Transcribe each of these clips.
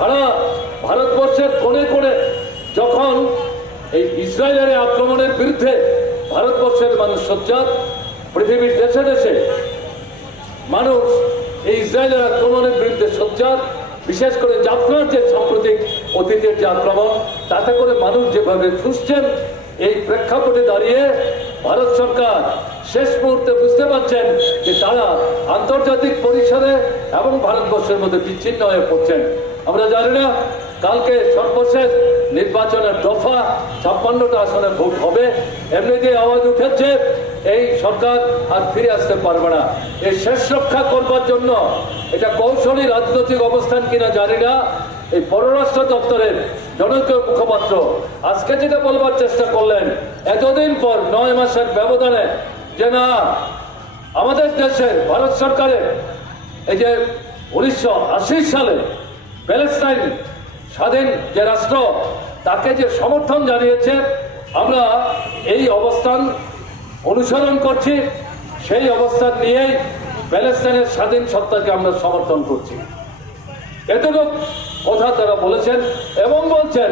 সারা ভারতবর্ষের কোণে কোণে যখন এই ইসরায়েলের আক্রমণের বিরুদ্ধে ভারতবর্ষের মানুষ সোচ্চার পৃথিবীর দেশে দেশে মানুষ এই ইসরায়েলের আক্রমণের বিরুদ্ধে সোচ্চার বিশেষ করে জাফরার যে সাম্প্রতিক অতীতের যে আক্রমণ, তাতে করে মানুষ যেভাবে ফুসছেন, এই প্রেক্ষাপটে দাঁড়িয়ে ভারত সরকার শেষ মুহূর্তে বুঝতে পারছেন যে তারা আন্তর্জাতিক পরিসরে এবং ভারতবর্ষের মধ্যে বিচ্ছিন্ন হয়ে পড়ছেন। আমরা জানি না, কালকে সর্বশেষ নির্বাচনের দফা ছাপ্পান্নটা আসনে ভোট হবে। এমনিতেই আওয়াজ উঠেছে, এই সরকার আর ফিরে আসতে পারবে না। এই শেষ রক্ষা করবার জন্য এটা কৌশলী রাজনৈতিক অবস্থান কিনা জানি না। এই পররাষ্ট্র দপ্তরের জনকীয় মুখপাত্র আজকে যেটা বলবার চেষ্টা করলেন, এতদিন পর নয় মাসের ব্যবধানে যে না, আমাদের দেশের, ভারত সরকারের এই যে উনিশশো আশি সালে প্যালেস্টাইন স্বাধীন যে রাষ্ট্র, তাকে যে সমর্থন জানিয়েছে, আমরা এই অবস্থান অনুসরণ করছি। সেই অবস্থান নিয়েই প্যালেস্টাইনের স্বাধীন সত্তাকে আমরা সমর্থন করছি। এতটুকু কথা তারা বলেছেন এবং বলছেন,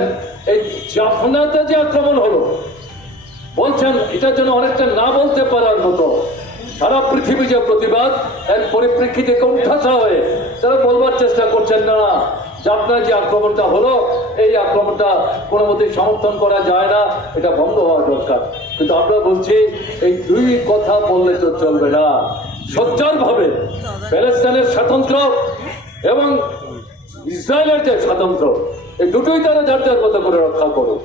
এই জাফনাতে যে আক্রমণ হলো, বলছেন এটার জন্য অনেকটা না বলতে পারার মতো। সারা পৃথিবী যে প্রতিবাদ, এর পরিপ্রেক্ষিতে কণ্ঠাসা হয়ে তারা বলবার চেষ্টা করছেন, না জাফনায় যে আক্রমণটা হলো, এই আক্রমণটা কোনো মতেই সমর্থন করা যায় না, এটা বন্ধ হওয়া দরকার। কিন্তু আমরা বলছি, এই দুই কথা বললে তো চলবে না। সোচ্চারভাবে প্যালেস্তাইনের স্বাতন্ত্র এবং ইসরায়েলের যে স্বাতন্ত্র, এই দুটোই তারা যার যার করে রক্ষা করুক।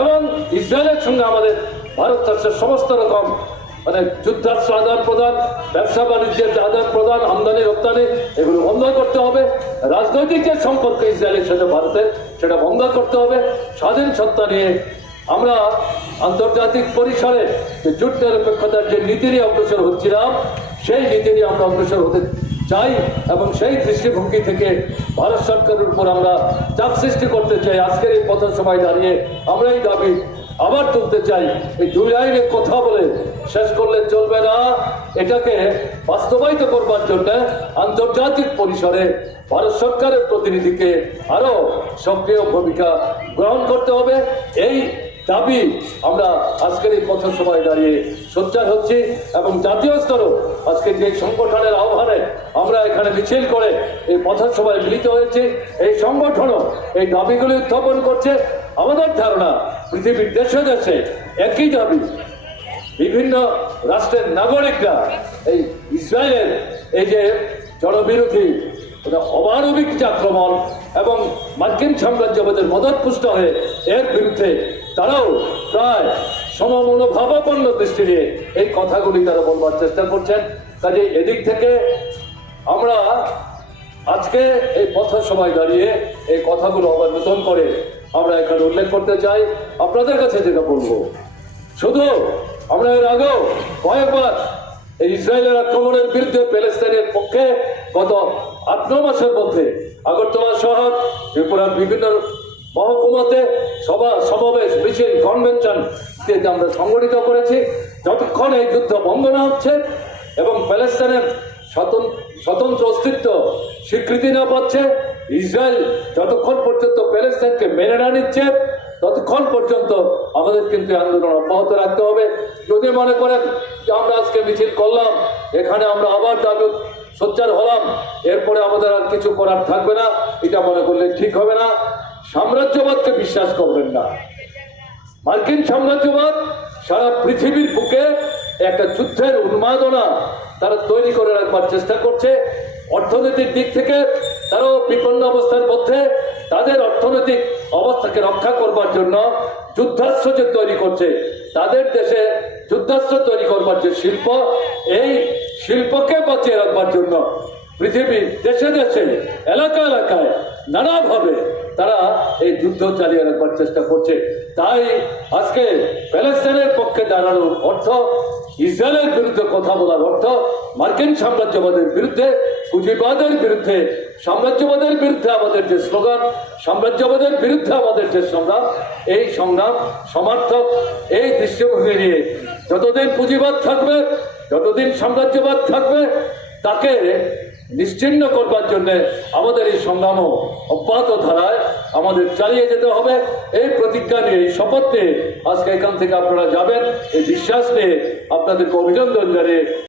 এবং ইসরায়েলের সঙ্গে আমাদের ভারতবর্ষের সমস্ত রকম মানে যুদ্ধাস্ত্র আদান প্রদান, ব্যবসা বাণিজ্যের আদান প্রদান, আমদানি, রপ্তানি, এগুলো বন্ধ করতে হবে। রাজনৈতিক যে সম্পর্ক ইসরায়েলের সাথে ভারতের, সেটা বন্ধ করতে হবে। স্বাধীন সত্তা নিয়ে আমরা আন্তর্জাতিক পরিসরে যে জোট নিরপেক্ষতার যে নীতি নিয়ে অগ্রসর হচ্ছিলাম, সেই নীতি নিয়ে আমরা অগ্রসর হতে চাই এবং সেই দৃষ্টিভঙ্গি থেকে ভারত সরকারের উপর আমরা চাপ সৃষ্টি করতে চাই। আজকের এই পথসভায় দাঁড়িয়ে আমরা এই দাবি আবার তুলতে চাই, এই দুই আইনে কথা বলে শেষ করলে চলবে না। এটাকে বাস্তবায়িত করবার জন্য আন্তর্জাতিক পরিসরে ভারত সরকারের প্রতিনিধিকে আরও সক্রিয় ভূমিকা গ্রহণ করতে হবে। এই দাবি, আমরা আজকের এই পথসভায় দাঁড়িয়ে সোচ্চার হচ্ছি এবং জাতীয় স্তরও আজকের যে সংগঠনের আহ্বানে আমরা এখানে মিছিল করে এই পথসভায় মিলিত হয়েছি, এই সংগঠনও এই দাবিগুলি উত্থাপন করছে। আমাদের ধারণা, পৃথিবীর দেশে দেশে একই দাবি, বিভিন্ন রাষ্ট্রের নাগরিকরা এই ইসরায়েলের এই যে জনবিরোধী অমানবিক আক্রমণ এবং মার্কিন সাম্রাজ্যবাদের মদতপুষ্ট হয়ে এর বিরুদ্ধে তারাও প্রায় সমমনোভাবাপন্ন দৃষ্টি নিয়ে এই কথাগুলি তারা বলবার চেষ্টা করছেন। কাজে এদিক থেকে আমরা আজকে এই পথসভায় দাঁড়িয়ে এই কথাগুলো আবার নতুন করে আমরা এখানে উল্লেখ করতে চাই। আপনাদের কাছে যেটা বলব, শুধু আমরা এর আগেও কয়েকবার এই ইসরায়েলের আক্রমণের বিরুদ্ধে প্যালেস্তাইনের পক্ষে গত আট ন মাসের মধ্যে আগরতলা শহর, ত্রিপুরার বিভিন্ন মহকুমাতে সভা, সমাবেশ, মিছিল কনভেনশন আমরা সংগঠিত করেছি। যতক্ষণ এই যুদ্ধ বন্ধ না হচ্ছে এবং প্যালেস্তাইনের স্বতন- স্বতন্ত্র অস্তিত্ব স্বীকৃতি না পাচ্ছে, ইসরায়েল যতক্ষণ পর্যন্ত প্যালেস্তাইনকে মেনে না নিচ্ছে, ততক্ষণ পর্যন্ত আমাদের কিন্তু আন্দোলন অব্যাহত রাখতে হবে। যদি মনে করেন যে আমরা আজকে মিছিল করলাম, এখানে আমরা আবার দাবি সোচ্চার হলাম, এরপরে আমাদের আর কিছু করার থাকবে না, এটা মনে করলে ঠিক হবে না। সাম্রাজ্যবাদকে বিশ্বাস করবেন না। মার্কিন সাম্রাজ্যবাদ সারা পৃথিবীর বুকে একটা যুদ্ধের উন্মাদনা তারা তৈরি করে রাখবার চেষ্টা করছে। অর্থনৈতিক দিক থেকে তারাও বিপন্ন অবস্থার মধ্যে তাদের অর্থনৈতিক অবস্থাকে রক্ষা করবার জন্য যুদ্ধাস্ত্র যে তৈরি করছে, তাদের দেশে যুদ্ধাস্ত্র তৈরি করবার যে শিল্প, এই শিল্পকে বাঁচিয়ে রাখবার জন্য পৃথিবীর দেশে দেশে এলাকা এলাকায় নানাভাবে তারা এই যুদ্ধ চালিয়ে রাখবার চেষ্টা করছে। তাই আজকে প্যালেস্তাইনের পক্ষে দাঁড়ানোর অর্থ, ইসরায়েলের বিরুদ্ধে কথা বলার অর্থ, মার্কিন সাম্রাজ্যবাদের বিরুদ্ধে, পুঁজিবাদের বিরুদ্ধে, সাম্রাজ্যবাদের বিরুদ্ধে আমাদের যে স্লোগান, সাম্রাজ্যবাদের বিরুদ্ধে আমাদের যে সংগ্রাম, এই সংগ্রাম সমর্থক, এই দৃষ্টিভঙ্গি নিয়ে যতদিন পুঁজিবাদ থাকবে, যতদিন সাম্রাজ্যবাদ থাকবে, তাকে নিশ্চিন্ন করবার জন্য আমাদের এই সংগ্রামও অব্যাহত ধারায় আমাদের চালিয়ে যেতে হবে। এই প্রতিজ্ঞা নিয়ে, এই শপথ নিয়ে আজকে এখান থেকে আপনারা যাবেন। এই বিশ্বাস নিয়ে আপনাদেরকে অভিনন্দন জানিয়ে